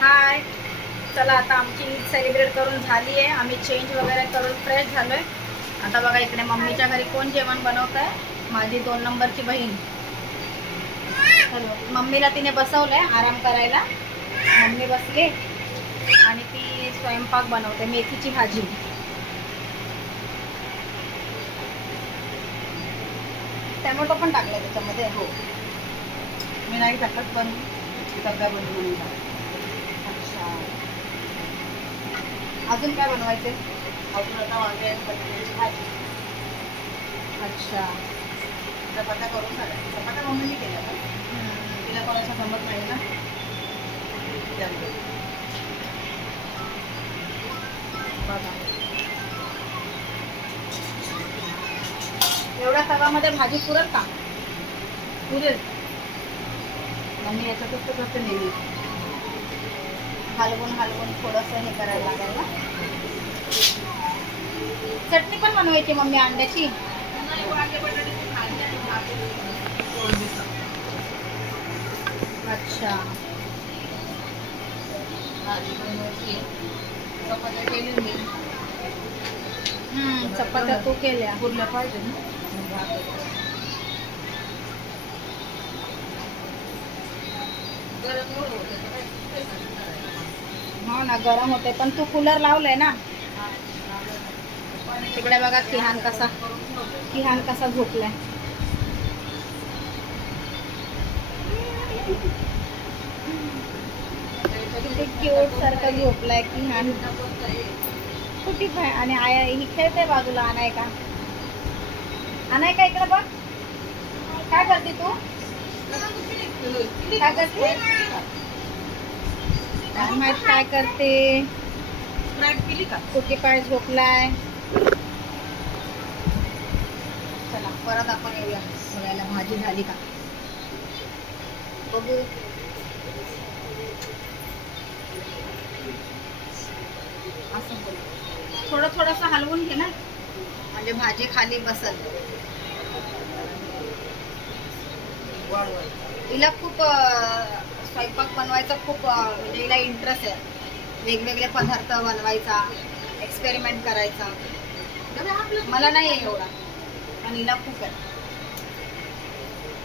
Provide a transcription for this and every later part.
हाय, चला आता आमची ईद सेलिब्रेट करून झाली आहे. आम्ही चेंज वगैरे करून फ्रेश झालोय. आता बघा इकडे मम्मीच्या घरी कोण जेवण बनवत आहे. माझी 2 नंबरची बहीण. हॅलो, मम्मीला तिने बसवलंय आराम करायला. मम्मी बसली आणि ती स्वयंपाक बनवते, मेथीची भाजी. टॅमॅटो पण टाकलं त्याच्यामध्ये. हो, मी नाही टाकत पण डब्या बनवून. अच्छा, अजून काय बनवायचे? अजून आता वांगे आणि बटाट्याची भाजी. अच्छा, चपात्या करून झाल्या. चपात्या मम्मीने केल्या ना, तिला कोणाच्या जमत नाही ना त्यामुळे. बघा एवढ्या तव्यामध्ये भाजी पुरेल का? पुरेल. मम्मी याच्यातच तर करते नेहमी. हलवून हलवून थोडंसं हे करायला लागेल ना. चटणी पण बनवायची मम्मी अंड्याची. अच्छा, चपात्या केली मी. चपात्या तू केल्या. पुरल्या पाहिजे ना. हो ना, गरम होते. पण तू कूलर लावलंय ना. तिकडे बघा किहान कसा झोपलाय. किती क्यूट सारखा झोपलाय किहान. कुठे पाय आणि आया ही खेळते बाजूला. अनायका इकडे बघ. काय करते तू? काय करते? माहित काय करते. पिली का? कुठे पाय झोपलाय. चला परत आपण येऊया बघायला भाजी झाली का बघू. असं बोल, थोडंसं हलवून घे ना, म्हणजे भाजी खाली बसल. हिला खूप स्वयंपाक बनवायचा खूप म्हणजे हिला इंटरेस्ट आहे. वेगवेगळे पदार्थ बनवायचा, एक्सपेरिमेंट करायचा. मला नाही आहे एवढा, पण हिला खूप आहे.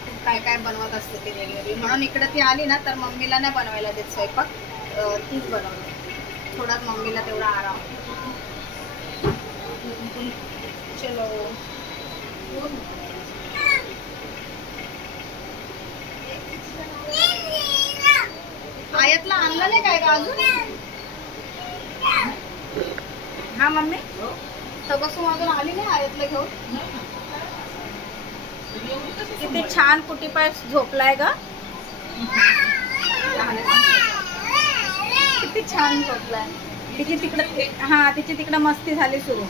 खूप काय काय बनवत असते ती वेगवेगळी. म्हणून इकडे ती आली ना तर मम्मीला नाही बनवायला देत स्वयंपाक, तीच बनवते. थोडाच मम्मीला तेवढा आराम. चलो, आयातला आणलं नाही काय का अजून? हा मम्मी, तबसून अजून आली नाही आयातला घेऊन. किती छान कुटी पाय झोपलाय ग. किती छान झोपलाय. तिची तिकडे मस्ती झाली सुरू.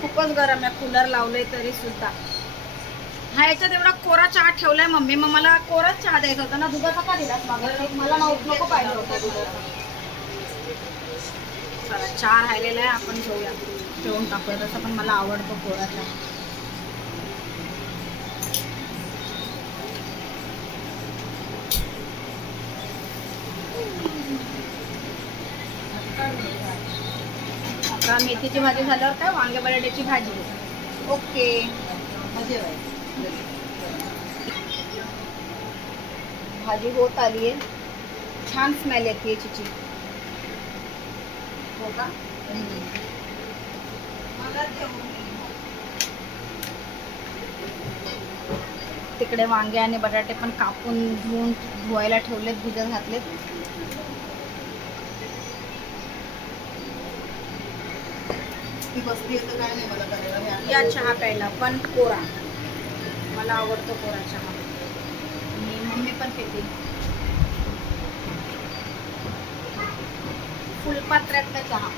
खूपच गरम आहे, कूलर लावलंय तरी सुद्धा. हा याच्यात एवढा कोरा चहा ठेवलाय मम्मी. मग मला कोराच चहा द्यायचा होता ना, दुधाचा का दिलास मला नको पाहिजे होता दुधाचा. चला चहा राहिलेला आहे, आपण घेऊया, ठेवून टाकूया. तसं पण मला आवडतो कोरा चहा. आता मेथीची भाजी झाल्यावर काय वांगे बटाट्याची भाजी. ओके, भाजी होत आली आहे. छान स्मेल येते याची. हो का? तिकडे वांगे आणि बटाटे पण कापून धुवायला ठेवलेत, भिजत घातलेत. या चहा प्यायला पण कोरा. मला आवडतो कोरा चहा. आणि मम्मी पण पिते. फुलपात्र्यातला चहा,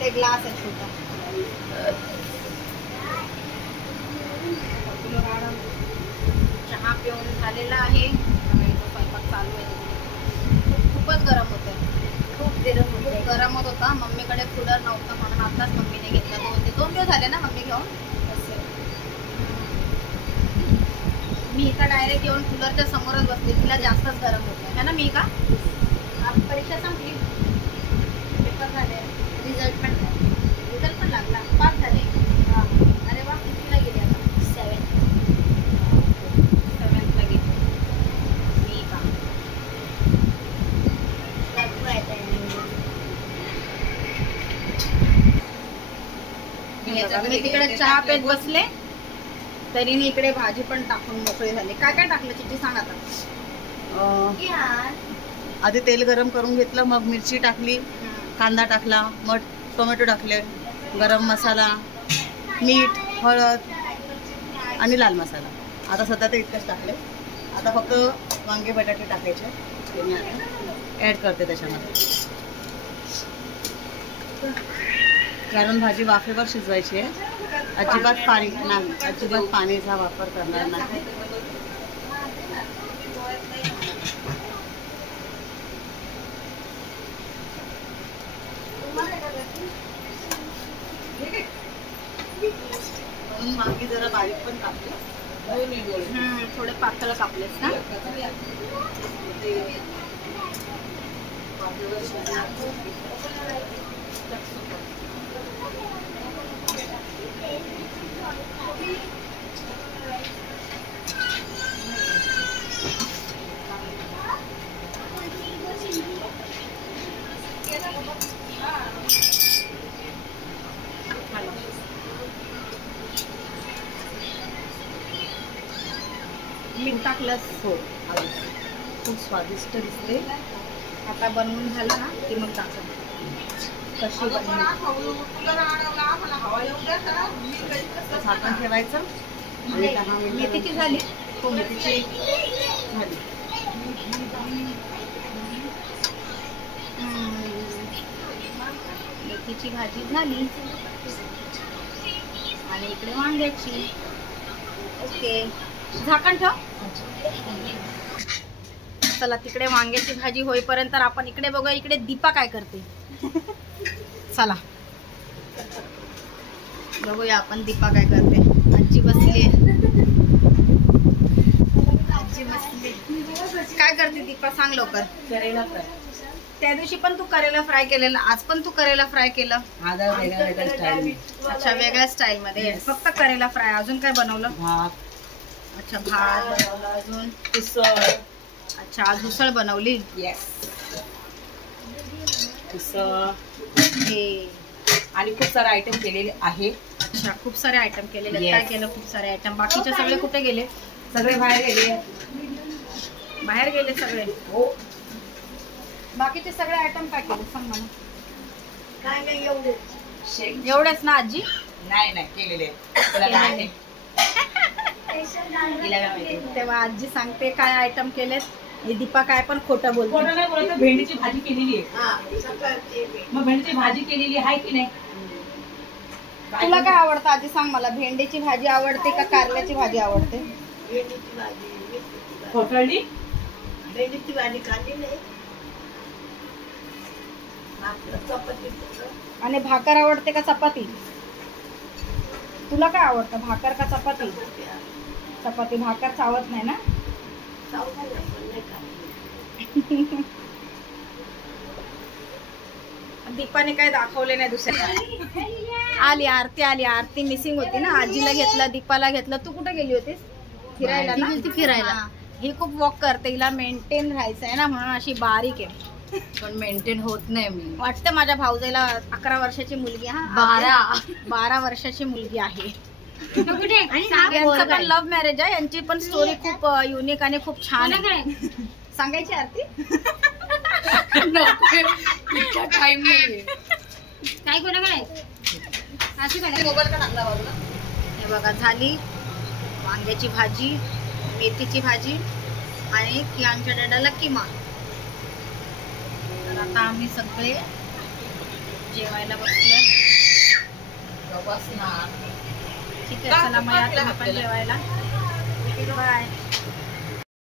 ते ग्लास आहे छोटा. चहा पिऊन झालेला आहे. स्वयंपाक चालू आहे. खूपच गरम होत आहे. खूप गरम होत होता. मम्मीकडे कूलर नव्हता म्हणून आताच मम्मीने घेतला. 2 दिवस झाले ना मम्मी घेऊन. मी इथं डायरेक्ट येऊन कूलरच्या समोरच बसले, तिला जास्तच गरम होतं है ना. मी का आज परीक्षा संपली, पेपर झाले, रिझल्ट पण लागला, पास झाले. अरे वा, कितीला गेली आता? 7th ला गेली. मी का मी तिकडे चहा पेत बसले तरी मी इकडे भाजी पण टाकून मोकळे झाले. काय काय टाकलं चिट्टी सांग आता. आधी तेल गरम करून घेतलं, मग मिरची टाकली, कांदा टाकला, मग टोमॅटो टाकले, गरम मसाला, मीठ, हळद आणि लाल मसाला. आता सध्या ते इतकंच टाकले. आता फक्त वांगे बटाटे टाकायचे, ते मी आता ॲड करते त्याच्यामध्ये, कारण भाजी वाफेवर शिजवायची आहे. अजिबात पाणी नाही, अजिबात पाणीचा वापर करणार नाही. म्हणून वांगी जरा बारीक पण कापले, थोडे पातळ कापलेस ना. मीठ टाकलंस. हो, खूप स्वादिष्ट दिसते. आता बनवून झालं ना की मग टाकलं. कशी बनवली झाकण ठेवायचं आणि 10 मिनिटं. मेथीची झाली. हो, मेथीची झाली. मेथीची भाजी झाली आणि इकडे वांग्याची. ओके, झाकण ठेव. चला, तिकडे वांग्याची भाजी होईपर्यंत आपण इकडे बघूया इकडे दीपा काय करते. चला बघूया आपण दीपा काय करते. आजी बसली, आजी बसली. काय करते दीपा सांग लवकर. करेला फ्राय. त्या दिवशी पण तू करेला फ्राय केलेला, आज पण तू करेला फ्राय केलं. वेगळ्या स्टाईल. अच्छा, वेगळ्या स्टाईल मध्ये. फक्त करेला फ्राय. अजून काय बनवलं. भात. अच्छा, भात बनवलं. अजून उसळ. अच्छा, आज उसळ बनवली. येस, उसळ हे आणि खूप सारे आयटम केलेले आहे. अच्छा, खूप सारे आयटम केलेले. Yes. काय केलं. खूप सारे आयटम. बाकीचे सगळे कुठे गेले. सगळे बाहेर गेले. बाहेर गेले सगळे. हो. बाकीचे सगळे आयटम काय केले सांग मला. काय नाही, एवढे एवढेच ना आजी. नाही नाही केलेले. तेव्हा आजी सांगते काय आयटम केलेत. हे दीपा काय पण खोटं बोलते. नाही बोलत. भेंडीची भाजी केलेली आहे. मग भेंडीची भाजी केलेली आहे की नाही. तुला काय आवडतं आजी सांग मला. भेंडीची भाजी आवडते का कारल्याची भाजी आवडते. भेंडीची भाजी. खोटरडी. भेंडीची भाजी खाल्ली नाही. आणि भाकर आवडते का चपाती. तुला काय आवडतं, भाकर का चपाती. चपाती. भाकर चावत नाही ना. दीपाने काय दाखवले नाही दुसऱ्या. आली आरती. आली आरती. मिसिंग होती ना. आजीला घेतलं, दीपाला घेतलं. तू कुठे गेली होतीस. फिरायला ना. फिरायला. ही खूप वॉक करते. हिला मेंटेन राहायचं आहे ना, म्हणून अशी बारीक आहे. पण मेंटेन होत नाही मी. वाटतं माझ्या भाऊजाईला 11 वर्षाची मुलगी. 12 वर्षाची मुलगी आहे. यांचं पण लव्ह मॅरेज आहे. यांची पण स्टोरी खूप युनिक आणि खूप छान आहे. सांगायची आरती. टाइम नाही. काय कोणा काय मोबाईल का टाकला बाजूला. हे बघा, झाली वांग्याची भाजी, मेथीची भाजी आणि कियांच्या डॅडाला किमा. तर आता आम्ही सगळे जेवायला बसलो. ठीक आहे, चला मग आता आपण जेवायला. बाय.